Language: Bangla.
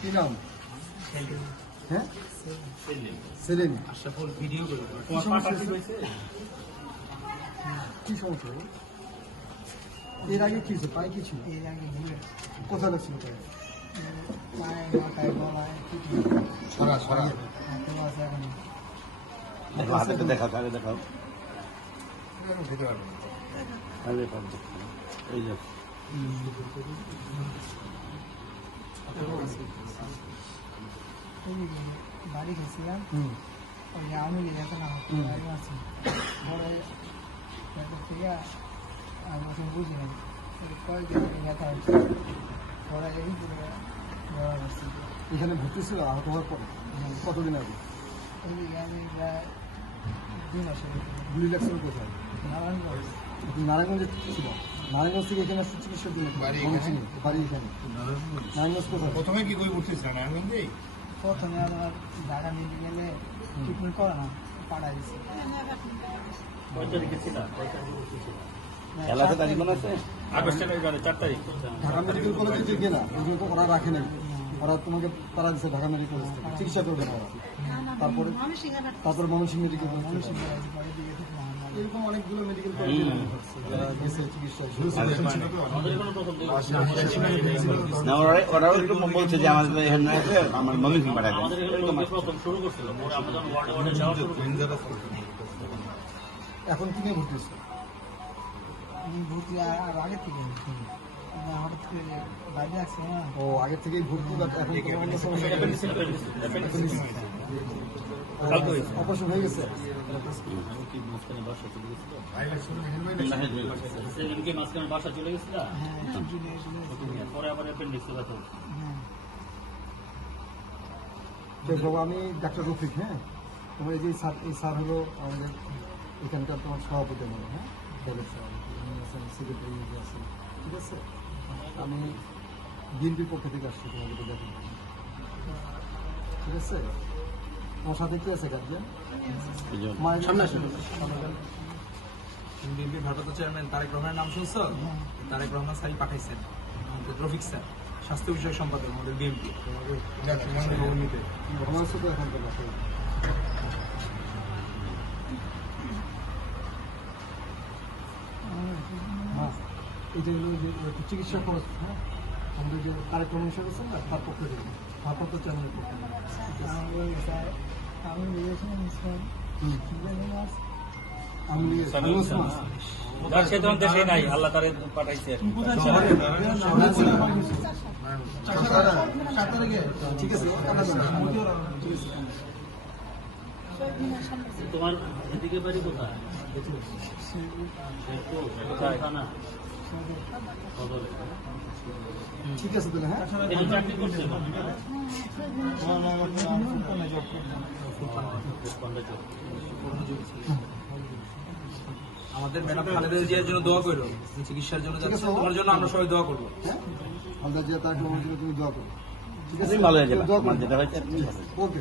কি নাম? হ্যাঁ? সেলিম। আশরাফুল ভিডিও করে কি সমস্যা? এর আগে কি হয়েছে? পায়ে কি ছিল? এর আগে কোথায় লাগছিল পায়ে? সরা সরা। হাতে দেখাও আগে দেখাও। আগে দেখাও। এই যে। এদিকে বাড়ি গেছিলাম ওই আমি বাড়ি আছি পরে থেকে আর বছর বুঝি নাই এখানে ভর্তি ছিল আহত হওয়ার পরে কতদিন আগে? আমি প্রায় দুই মাস গুলি লাগছিল কোথায়? নারায়ণগঞ্জ। নারায়ণগঞ্জে ছিল? নারায়ণগঞ্জ থেকে এখানে আসছে চিকিৎসার জন্য বাড়ি ময়মনসিংহে, বাড়ি এখানে নারায়ণগঞ্জ কোথায় প্রথমে কি কই প্রথমে আমার ঢাকা মেডিকেলে ট্রিটমেন্ট করে না পাড়া দিচ্ছে খেলাতে তার জীবন আছে? ঢাকা মেডিকেল কলেজে যে গেলা ওগুলো তো ওরা রাখে নাই। ওরা তোমাকে তারা দিচ্ছে ঢাকা মেডিকেল কলেজ থেকে। চিকিৎসা করবে না তারপরে তারপরে ময়মনসিংহ মেডিকেল কলেজ এরকম অনেকগুলো মেডিকেল কলেজ গেছে চিকিৎসা ওরাও একটু বলছে যে আমাদের এখানে আছে আমার মমি সিং পাঠাবে এখন কি নিয়ে ভর্তি আর আগে থেকে না ও আগে থেকেই ভর্তি অপারেশন হয়ে গেছে বাসা চলে গেছিল হ্যাঁ পরে আবার অ্যাপেন্ডিক্সে ব্যথা হ্যাঁ বাবা আমি ডাক্তার রফিক হ্যাঁ? তোমার এই যে স্যার এই স্যার হলো আমাদের এখানকার তোমার সভাপতি হ্যাঁ? সেক্রেটারি আছেন। ঠিক আছে আমি বিএনপির পক্ষ থেকে আসছি তোমাকে দেখেন ঠিক আছে? তোমার সাথে কি আছে গার্জিয়ান সামনে আসুন। বিএনপির ভারপ্রাপ্ত চেয়ারম্যান তারেক রহমানের নাম শুনছো? তারেক রহমান স্যারই পাঠাইছেন রফিক স্যার স্বাস্থ্য বিষয়ক সম্পাদক আমাদের বিএনপি। ভালো আছে তো এখন তো বাসায়? হ্যাঁ এটা হলো যে চিকিৎসা খরচ হ্যাঁ? আমাদের যে কার্যক্রম হিসেবে আছে না তার পক্ষে দেবে ভারপ্রাপ্ত চেয়ারম্যানের পক্ষে আমি দেশে নাই আল্লাহ তারে পাঠাইছে। ঠিক আছে তোমার এদিকে বাড়ি কোথায়? কোথায়? থানা। ঠিক আছে তাহলে হ্যাঁ? আমাদের ম্যাডাম খালেদা জিয়ার জন্য দোয়া করো চিকিৎসার জন্য যাচ্ছ তোমার জন্য আমরা সবাই দোয়া করব। হ্যাঁ? আমরা যে তার জন্য তুমি দোয়া করো। ঠিক আছে? ভালো হয়ে যাবে দোয়া যেটা হয়েছে। ওকে।